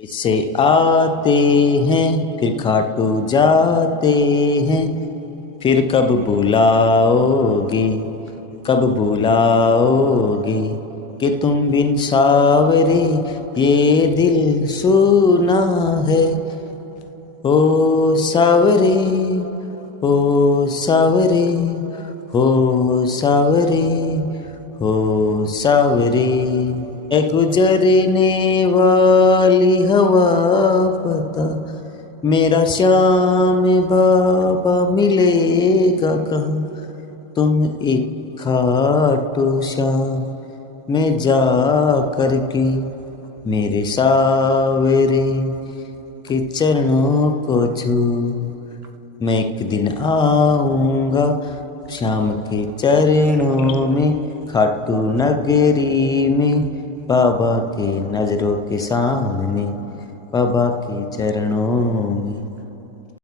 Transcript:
इसे आते हैं फिर खाटू जाते हैं, फिर कब बुलाओगे कि तुम बिन सावरे ये दिल सुना है। ओ सावरे, ओ सावरे, हो सावरे, हो सावरे। ए गुजरने वाली हवा, पता मेरा श्याम बाबा मिलेगा कहाँ। तुम एक खाटू श्याम में जा कर के मेरे सावरे के चरणों को छू। मैं एक दिन आऊँगा श्याम के चरणों में, खाटू नगरी में, बाबा के नजरों के सामने, बाबा के चरणों में।